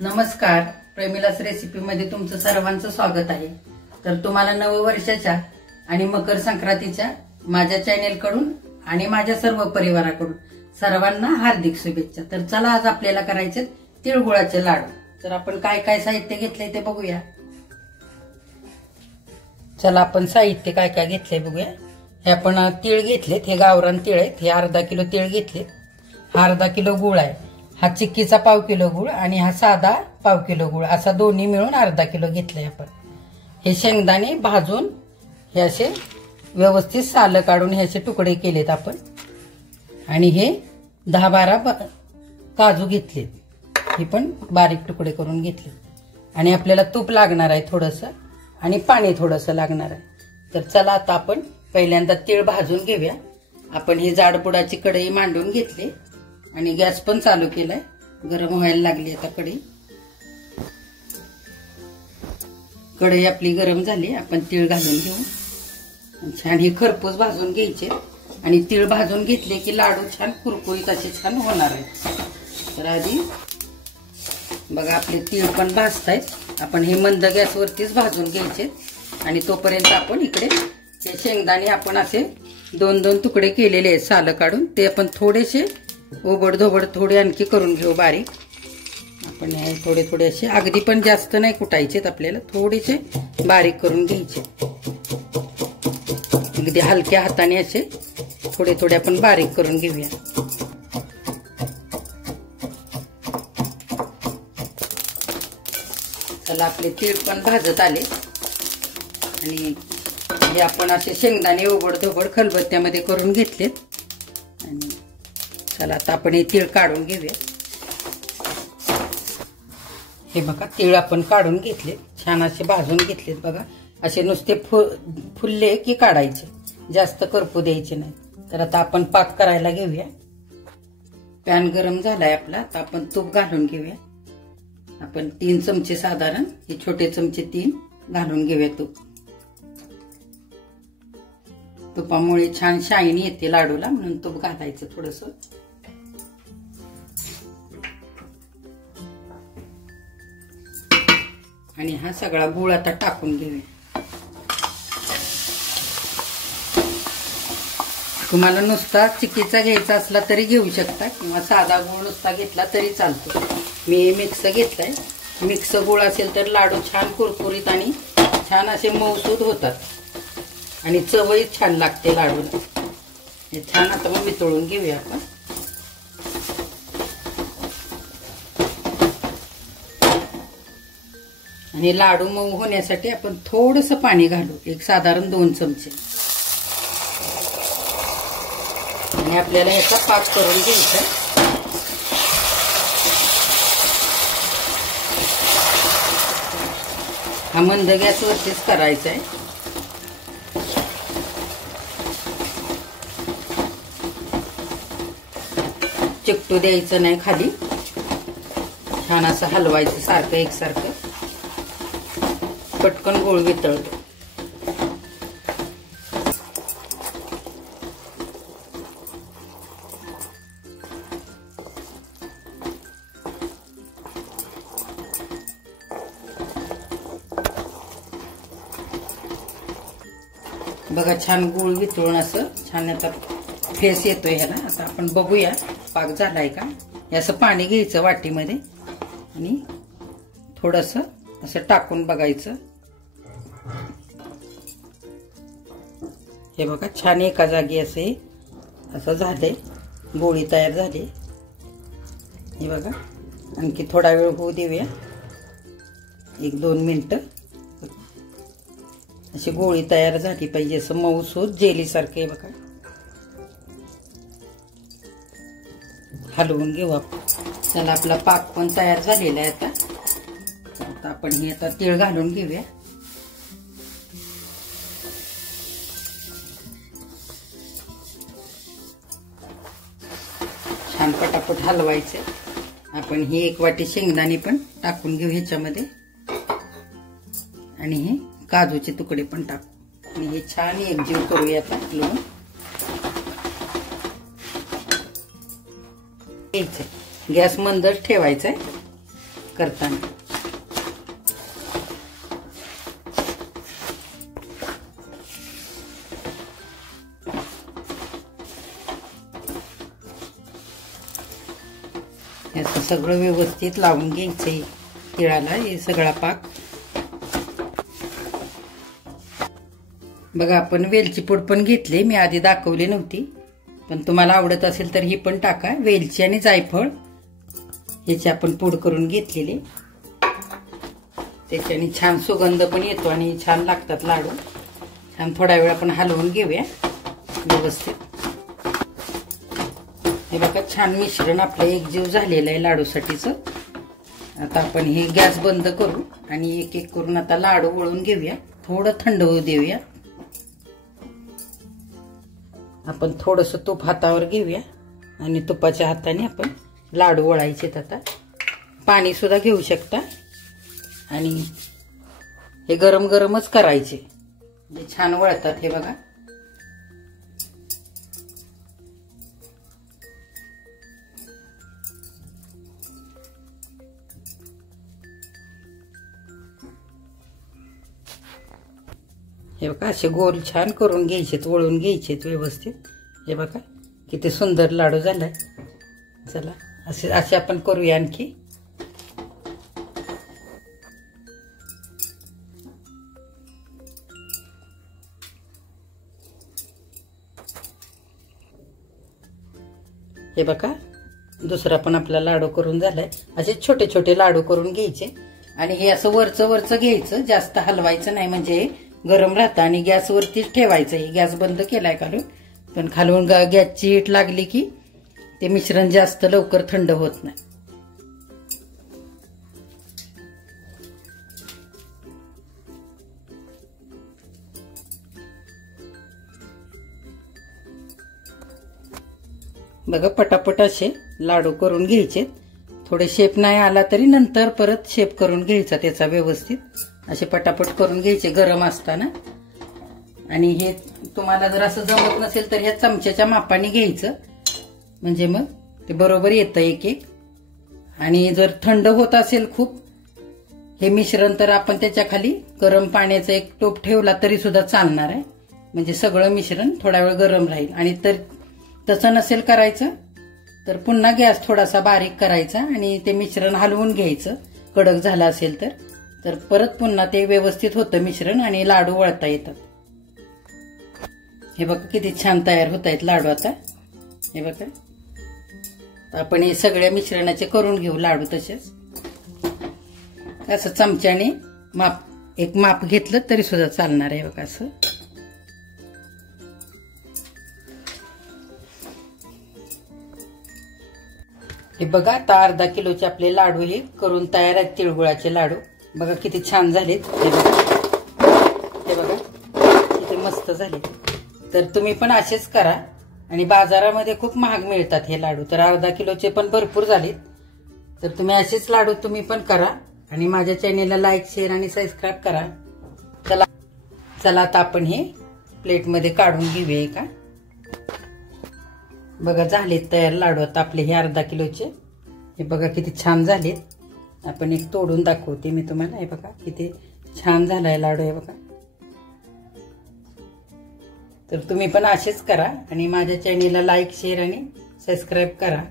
नमस्कार, प्रेमिलास रेसिपीमध्ये तुमचं सर्वांचं स्वागत आहे। तर तुम्हाला नववर्षाच्या आणि मकर संक्रांतीच्या माझ्या चॅनेलकडून आणि माझ्या सर्व परिवाराकडून सर्वांना हार्दिक शुभेच्छा। तर चला आज आपल्याला करायचे तिळगुळाचे लाडू। तर आपण काय काय साहित्य घेतले ते बघूया। चला आपण साहित्य काय काय घेतले बघूया। हे आपण तीळ घेतलेत, हे गावरान तीळ आहेत, हे अर्धा किलो तीळ घेतलेत, हा अर्धा किलो गुळ आहे, हा चिक्कीचा पाव किलो गुळ आणि हा साधा पाव किलो गुळ, असा दोन्ही मिळून अर्धा किलो घेतलाय आपण। हे शेंगदाणे भाजून हे असे व्यवस्थित साल काढून हे असे तुकडे केलेत आपण, आणि हे 10-12 काजू घेतलेत, हे पण बारीक तुकडे करून घेतले, आणि आपल्याला तूप लागणार आहे थोडंसं आणि पाणी थोडंसं लागणार आहे। तर चला आता आपण पहिल्यांदा तीळ भाजून घेऊया। आपण ही जाडबुडाची कढई मांडून घेतली आणि गॅस पण चालू केलाय, गरम व्हायला लागली आता कढई। कढई आपली गरम झाली, आपण तीळ घालून घेऊ। छान हे खरपूस भाजून घ्यायचे, आणि तीळ भाजून घेतले की लाडू छान कुरकुरीत असे छान होणार आहेत। तर आधी बघा आपले तीळ पण भाजतायत, आपण हे मंद गॅसवरतीच भाजून घ्यायचे, आणि तोपर्यंत आपण इकडे हे शेंगदाणे आपण असे 2-2 तुकडे केलेले आहेत साल काढून, ते आपण थोडेसे ओबड धोबड थोडे आणखी करून घेऊ बारीक। आपण थोडे थोडे असे, अगदी पण जास्त नाही कुटायचे, आपल्याला थोडेसे बारीक करून घ्यायचे, अगदी हलक्या हाताने असे थोडे थोडे आपण बारीक करून घेऊया। चला आपले तीळ पण भाजत आले, आणि हे आपण असे शेंगदाणे ओबड धोबड खलबत्त्यामध्ये करून घेतलेत, आणि चला आता आपण हे तीळ काढून घेऊया। हे बघा तीळ आपण काढून घेतले, छान असे भाजून घेतलेत बघा, असे नुसते फुलले की काढायचे, जास्त करपू द्यायचे नाही। तर आता आपण पाक करायला घेऊया। पॅन गरम झालाय आपला, आता आपण तूप घालून घेऊया। आपण 3 चमचे साधारण, हे छोटे चमचे 3 घालून घेऊया तूप। तुपामुळे छान शाईन येते लाडूला, म्हणून तूप घालायचं थोडस। आणि हा सगळा गूळ आता टाकून घेऊया। तुम्हाला नुसता चिक्कीचा घ्यायचा असला तरी घेऊ शकता, किंवा साधा गूळ नुसता घेतला तरी चालतो। मी मिक्स घेतलाय, मिक्स गूळ असेल तर लाडू छान कुरकुरीत आणि छान असे मऊसूद होतात, आणि चवही छान लागते लाडूला। हे छान आता मग वितळून घेऊया आपण। आणि लाडू मऊ होण्यासाठी आपण थोडंसं पाणी घालू, एक साधारण 2 चमचे, आणि आपल्याला याचा पाक करून घ्यायचा। हा मंद गॅसवरतीच करायचा आहे। चिकटू द्यायचं नाही खाली, छान असं हलवायचं सारखं एकसारखं, पटकन गोळ वितळतो। बघा छान गूळ वितळून असं छान आता फेस येतोय ह्याला। आता आपण बघूया पाक झालाय का। हे असं पाणी घ्यायचं वाटीमध्ये, आणि थोडंसं असं टाकून बघायचं। हे बघा छान एका जागी असे असं झालंय, गोळी तयार झाली। हे बघा आणखी थोडा वेळ होऊ देऊया, 1-2 मिनिटं। अशी गोळी तयार झाली पाहिजे, असं मऊसूद जेली सारखे बघा। हलवून घेऊ आपण। चला आपला पाक पण तयार झालेला आहे आता आपण हे आता तीळ घालून घेऊया। छान पटापट हलवायचे। आपण ही 1 वाटी शेंगदाणे पण टाकून घेऊ ह्याच्यामध्ये, आणि हे काजूचे तुकडे पण टाकू, आणि हे छान एकजीव करूया आता हलवून घ्यायचं। गॅस मंदच ठेवायचा आहे, करताना. असं सगळं व्यवस्थित लावून घ्यायचंय तिळाला हे सगळा पाक. बघा आपण वेलची पूड पण घेतली, मी आधी दाखवली नव्हती, पण तुम्हाला आवडत असेल तर ही पण टाका. वेलची आणि जायफळ ह्याची आपण पूड करून घेतलेली, त्याच्याने छान सुगंध पण येतो आणि छान लागतात लाडू. छान थोडा वेळ आपण हलवून घेऊया व्यवस्थित. हे बघा छान मिश्रण आपलं एकजीव झालेलं आहे लाडूसाठीचं. आता आपण हे गॅस बंद करू आणि एक एक करून आता लाडू वळून घेऊया. थोडं थंड होऊ देऊया. आपण थोडंसं तूप हातावर घेऊया आणि तुपाच्या हाताने आपण लाडू वळायचे. आता पाणी सुद्धा घेऊ शकता आणि हे गरम गरमच करायचे म्हणजे छान वळतात. हे बघा हे बघा असे गोल छान करून घ्यायचेत, वळून घ्यायचेत व्यवस्थित. हे बघा किती सुंदर लाडू झालाय. चला असे आपण करूया आणखी. हे बघा दुसरा पण आपला लाडू करून झालाय. असे छोटे छोटे लाडू करून घ्यायचे आणि हे असं वरचं वरचं घ्यायचं, जास्त हलवायचं नाही म्हणजे गरम राहतं. आणि गॅसवरतीच ठेवायचं. हे गॅस बंद केलाय खालून, पण खालून गॅसची हीट लागली की ते मिश्रण जास्त लवकर थंड होत नाही. बघा पटापट असे लाडू करून घ्यायचे. थोडे शेप नाही आला तरी नंतर परत शेप करून घ्यायचा त्याचा व्यवस्थित. असे पटापट करून घ्यायचे गरम असताना. आणि हे तुम्हाला जर असं जमत नसेल तर ह्या चमच्याच्या मापाने घ्यायचं म्हणजे मग ते बरोबर येतं एक एक. आणि जर थंड होत असेल खूप हे मिश्रण तर आपण त्याच्या खाली गरम पाण्याचा एक टोप ठेवला तरी सुद्धा चालणार आहे. म्हणजे सगळं मिश्रण थोडा वेळ गरम राहील. आणि तर तसं नसेल करायचं तर पुन्हा गॅस थोडासा बारीक करायचा आणि ते मिश्रण हलवून घ्यायचं. कडक झालं असेल तर परत पुन्हा ते व्यवस्थित होतं मिश्रण आणि लाडू वळता येतात. हे बघा किती छान तयार होत आहेत लाडू आता. हे बघा आपण हे सगळ्या मिश्रणाचे करून घेऊ लाडू तसेच. असं चमच्याने एक माप घेतलं तरी सुद्धा चालणार आहे. बघा असं हे बघा आता अर्धा किलोचे आपले लाडू हे करून तयार आहेत. तिळगुळाचे लाडू बघा किती छान झालेत. हे बघा किती मस्त झाले. तर तुम्ही पण असेच करा. आणि बाजारामध्ये खूप महाग मिळतात हे लाडू, तर अर्धा किलोचे पण भरपूर झालेत. तर तुम्ही असेच लाडू तुम्ही पण करा आणि माझ्या चॅनेलला लाईक शेअर आणि सबस्क्राईब करा. चला आता आपण हे प्लेटमध्ये काढून घेऊया का. बघा झालेत तयार लाडू आता आपले हे अर्धा किलोचे. हे बघा किती छान झालेत. आपण एक तोडून दाखवते मी तुम्हाला. हे बघा किती छान झालाय लाडू. हे बघा तर तुम्ही पण असेच करा आणि माझ्या चॅनेलला लाईक शेअर आणि सबस्क्राईब करा.